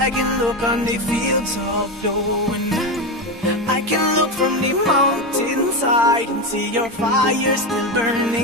I can look on the fields all flowing. I can look from the mountainside and see your fire still burning.